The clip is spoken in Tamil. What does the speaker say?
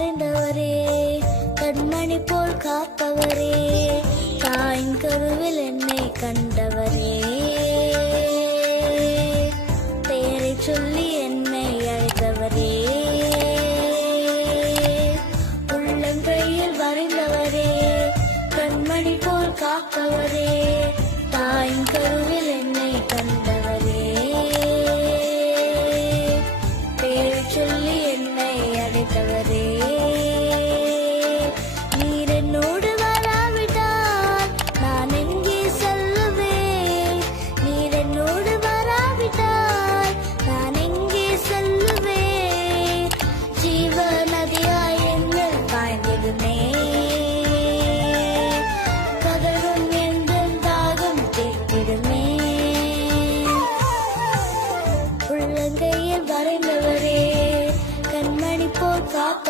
மறைந்தவரே, கண்மணி போல் காப்பவரே, தாயின் கருவில் என்னை கண்டவரே, பெயரை சொல்லி என்னை அழைத்தவரே, உள்ளங்கையில் வரைந்தவரே, கண்மணி போல் காப்பவரே, தாயின் கருவில் என்னை கண்டவரே, பெயரை சொல்லி என்னை அழைத்தவரே. நீர் என்னோடு வராவிட்டால் நான் எங்கே செல்லுவேன்? நீர் என்னோடு வராவிட்டால் நான் எங்கே செல்லுவேன்? ஜீவ நதியாய் என்னில் பாய்ந்திடுமே, கதரும் எந்தன் தாகம் தீர்த்திடுமே. உள்ளங்கையில் வரைந்தவரே, கண்மணி போல் காக்க